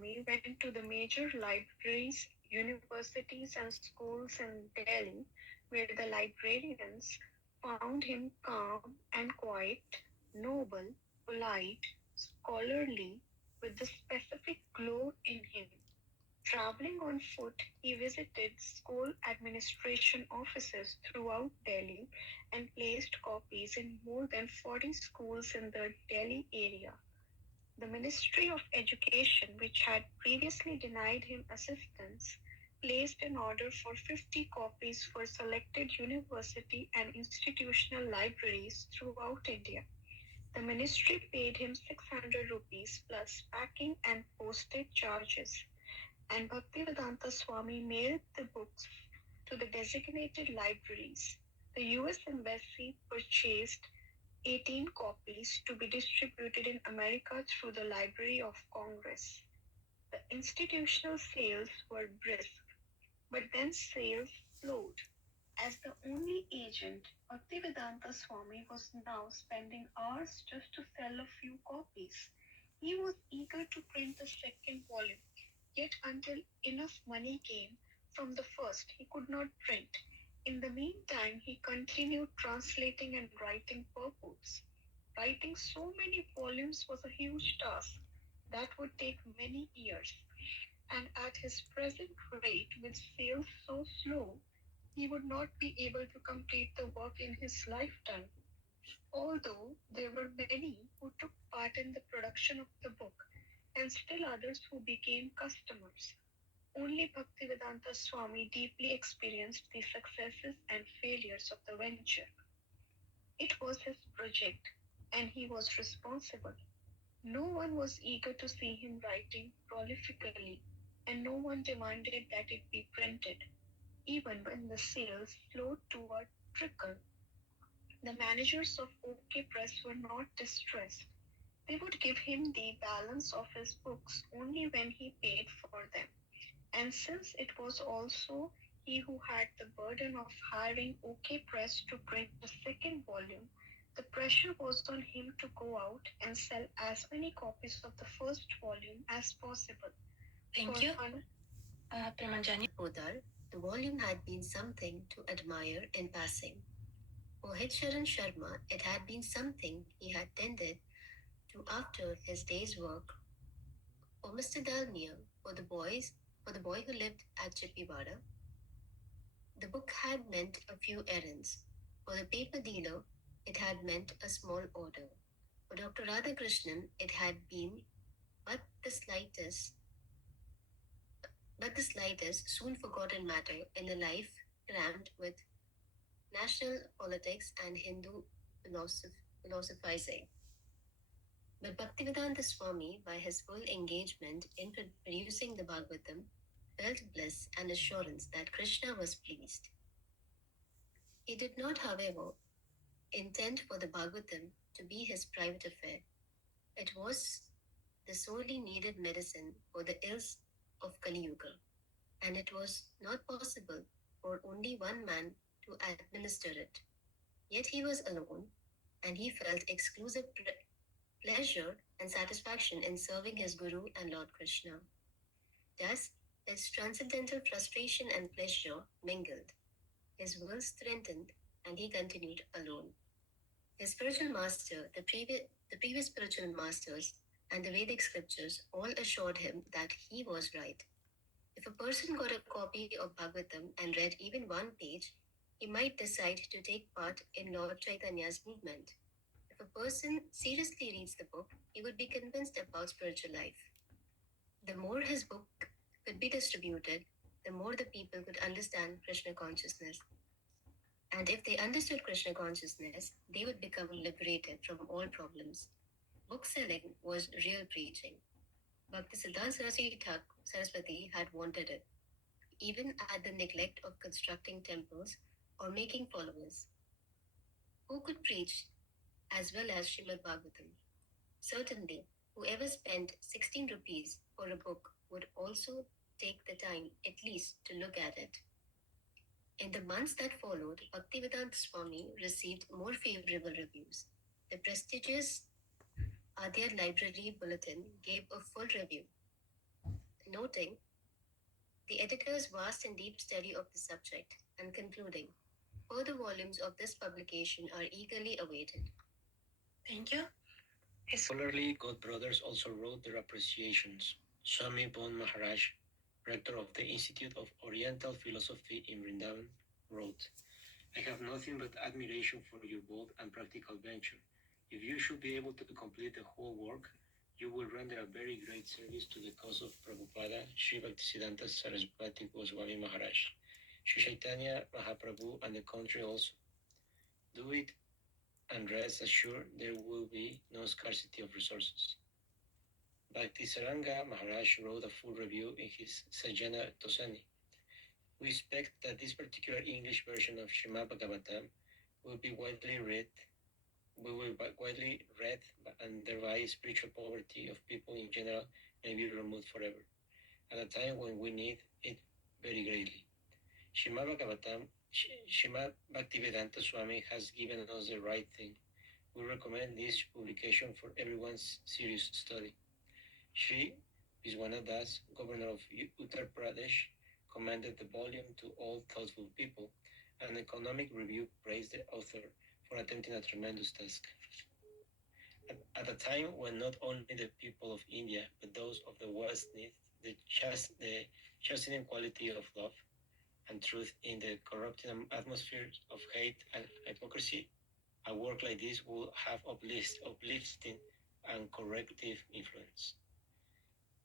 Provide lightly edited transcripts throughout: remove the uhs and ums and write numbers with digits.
Swami went to the major libraries, universities, and schools in Delhi, where the librarians found him calm and quiet, noble, polite, scholarly, with the specific glow in him. Traveling on foot, he visited school administration offices throughout Delhi and placed copies in more than 40 schools in the Delhi area. The Ministry of Education, which had previously denied him assistance, placed an order for 50 copies for selected university and institutional libraries throughout India. The ministry paid him 600 rupees plus packing and postage charges, and Bhaktivedanta Swami mailed the books to the designated libraries. The US Embassy purchased 18 copies to be distributed in America through the Library of Congress. The institutional sales were brisk, but then sales slowed. As the only agent, Bhaktivedanta Swami was now spending hours just to sell a few copies. He was eager to print the second volume, yet until enough money came from the first, he could not print. In the meantime, he continued translating and writing purports. Writing so many volumes was a huge task that would take many years, and at his present rate, with sales so slow, he would not be able to complete the work in his lifetime. Although there were many who took part in the production of the book, and still others who became customers, only Bhaktivedanta Swami deeply experienced the successes and failures of the venture. It was his project, and he was responsible. No one was eager to see him writing prolifically, and no one demanded that it be printed. Even when the sales slowed to a trickle, the managers of OK Press were not distressed. They would give him the balance of his books only when he paid for them. And since it was also he who had the burden of hiring OK Press to print the second volume, the pressure was on him to go out and sell as many copies of the first volume as possible. Thank you. Premanjani. Podar, the volume had been something to admire in passing. For Charan Sharma, it had been something he had tended to after his day's work. For Mr. Dalmia, for the boy who lived at Chippywada, the book had meant a few errands. For the paper dealer, it had meant a small order. For Dr. Radhakrishnan, it had been but the slightest, soon forgotten matter in a life crammed with national politics and Hindu philosophizing. But Bhaktivedanta Swami, by his full engagement in producing the Bhagavatam, felt bliss and assurance that Krishna was pleased. He did not, however, intend for the Bhagavatam to be his private affair. It was the sorely needed medicine for the ills of Kali Yuga, and it was not possible for only one man to administer it. Yet he was alone, and he felt exclusive pleasure and satisfaction in serving his Guru and Lord Krishna. Thus, his transcendental frustration and pleasure mingled. His will strengthened, and he continued alone. His spiritual master, the previous spiritual masters, and the Vedic scriptures all assured him that he was right. If a person got a copy of Bhagavatam and read even one page, he might decide to take part in Lord Chaitanya's movement. If a person seriously reads the book, he would be convinced about spiritual life. The more his book could be distributed, the more the people could understand Krishna consciousness. And if they understood Krishna consciousness, they would become liberated from all problems. Book selling was real preaching. Bhakti Siddhanta Saraswati had wanted it, even at the neglect of constructing temples or making followers. Who could preach as well as Srimad Bhagavatam? Certainly, whoever spent 16 rupees for a book would also take the time at least to look at it. In the months that followed, Bhaktivedanta Swami received more favorable reviews. The prestigious Adya Library Bulletin gave a full review. noting the editor's vast and deep study of the subject and concluding, further volumes of this publication are eagerly awaited. Thank you. His scholarly godbrothers also wrote their appreciations. Swami Bon Maharaj, rector of the Institute of Oriental Philosophy in Vrindavan, wrote, I have nothing but admiration for your bold and practical venture. If you should be able to complete the whole work, you will render a very great service to the cause of Prabhupada, Sri Bhaktisiddhanta Saraswati Goswami Maharaj, Sri Chaitanya Mahaprabhu, and the country also. Do it and rest assured there will be no scarcity of resources. Bhaktisaranga Maharaj wrote a full review in his Sajjana Tosani. We expect that this particular English version of Srimad Bhagavatam will be widely read, and thereby spiritual poverty of people in general may be removed forever, at a time when we need it very greatly. Srimad Bhagavatam, Srimad Bhaktivedanta Swami has given us the right thing. We recommend this publication for everyone's serious study. Sri Viswanath Das, governor of Uttar Pradesh, commended the volume to all thoughtful people. An economic review praised the author for attempting a tremendous task. At a time when not only the people of India, but those of the West need the chastening quality of love and truth in the corrupting atmosphere of hate and hypocrisy, a work like this will have uplifting and corrective influence.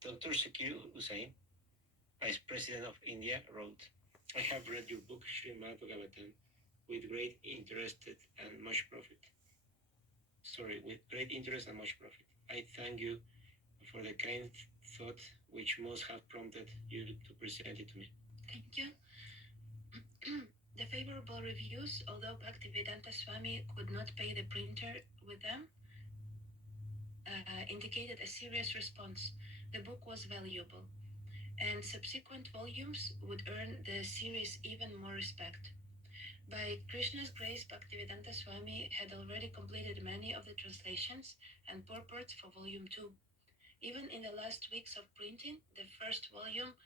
Dr. Zakir Hussain, Vice President of India, wrote, I have read your book, Srimad Bhagavatam, with great interest and much profit. With great interest and much profit. I thank you for the kind thought which must have prompted you to present it to me. Thank you. The favorable reviews, although Bhaktivedanta Swami could not pay the printer with them, indicated a serious response. The book was valuable, and subsequent volumes would earn the series even more respect. By Krishna's grace, Bhaktivedanta Swami had already completed many of the translations and purports for volume 2. Even in the last weeks of printing the first volume,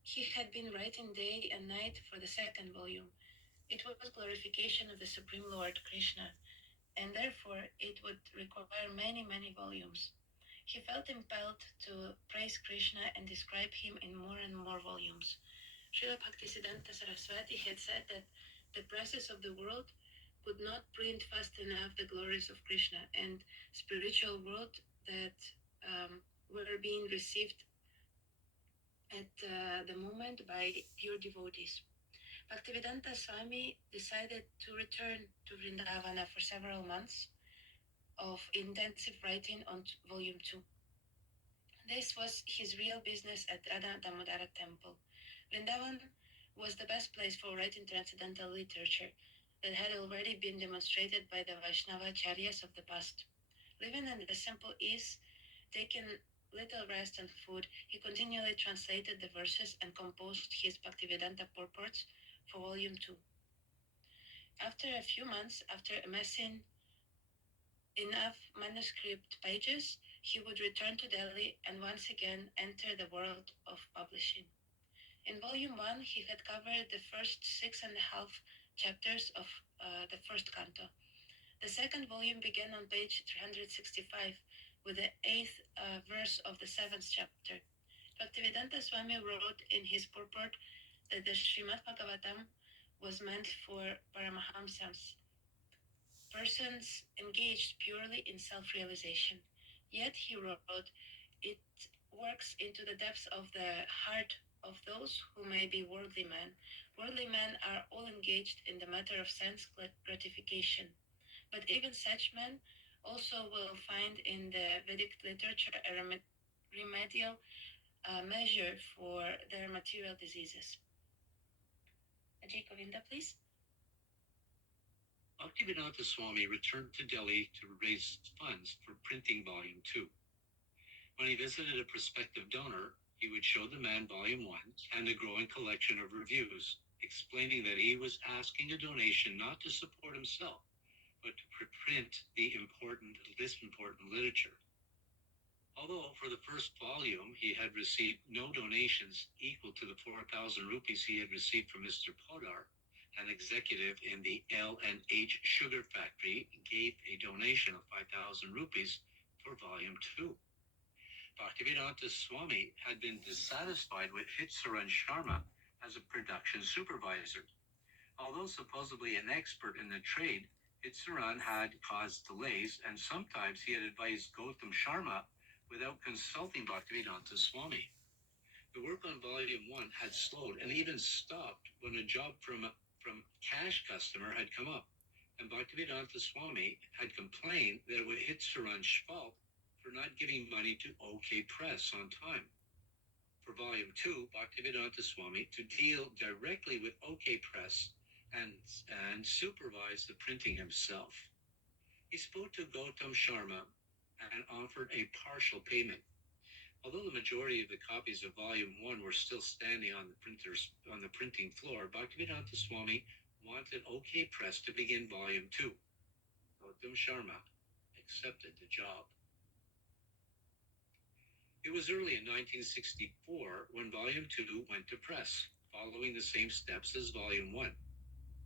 he had been writing day and night for the second volume. It was glorification of the Supreme Lord Krishna, and therefore it would require many, many volumes. He felt impelled to praise Krishna and describe him in more and more volumes. Srila Bhaktisiddhanta Saraswati had said that the presses of the world could not print fast enough the glories of Krishna and spiritual world that were being received at the moment by pure devotees. Bhaktivedanta Swami decided to return to Vrindavana for several months of intensive writing on volume 2. This was his real business at Radha Damodara temple. Vrindavan was the best place for writing transcendental literature that had already been demonstrated by the Vaishnavacharyas of the past. Living in the simple ease, taking little rest and food, he continually translated the verses and composed his Bhaktivedanta purports for volume 2. After a few months, after amassing enough manuscript pages, he would return to Delhi and once again enter the world of publishing. In volume 1, he had covered the first 6.5 chapters of the first canto. The second volume began on page 365 with the 8th verse of the 7th chapter. Bhaktivedanta Swami wrote in his purport that the Srimad Bhagavatam was meant for Paramahamsas, persons engaged purely in self-realization. Yet, he wrote, it works into the depths of the heart of those who may be worldly men. Worldly men are all engaged in the matter of sense gratification. But even such men also will find in the Vedic literature a remedial measure for their material diseases. Ajay Govinda, please. Bhaktivedanta Swami returned to Delhi to raise funds for printing Volume 2. When he visited a prospective donor, he would show the man Volume 1 and the growing collection of reviews, explaining that he was asking a donation not to support himself, but to print this important literature. Although for the first volume he had received no donations equal to the 4,000 rupees he had received from Mr. Podar, an executive in the L&H sugar factory gave a donation of 5,000 rupees for volume 2. Bhaktivedanta Swami had been dissatisfied with Hitsaran Sharma as a production supervisor. Although supposedly an expert in the trade, Hitsaran had caused delays, and sometimes he had advised Gautam Sharma without consulting Bhaktivedanta Swami. The work on Volume 1 had slowed and even stopped when a job from cash customer had come up, and Bhaktivedanta Swami had complained that it was Hitsaran's fault for not giving money to OK Press on time. For Volume 2, Bhaktivedanta Swami to deal directly with OK Press and supervise the printing himself. He spoke to Gautam Sharma and offered a partial payment. Although the majority of the copies of Volume 1 were still standing on the printing floor, Bhaktivedanta Swami wanted OK Press to begin Volume 2. Gautam Sharma accepted the job. It was early in 1964 when Volume 2 went to press, following the same steps as Volume 1.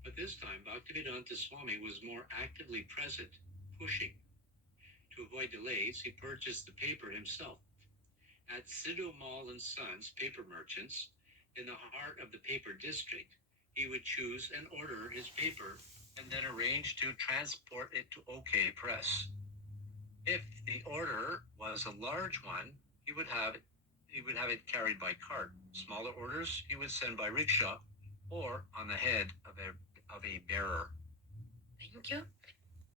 But this time, Bhaktivedanta Swami was more actively present, pushing. To avoid delays, he purchased the paper himself. At Sidhu Mall and Sons Paper Merchants, in the heart of the paper district, he would choose and order his paper and then arrange to transport it to OK Press. If the order was a large one, he would have it carried by cart. Smaller orders he would send by rickshaw or on the head of a bearer. Thank you.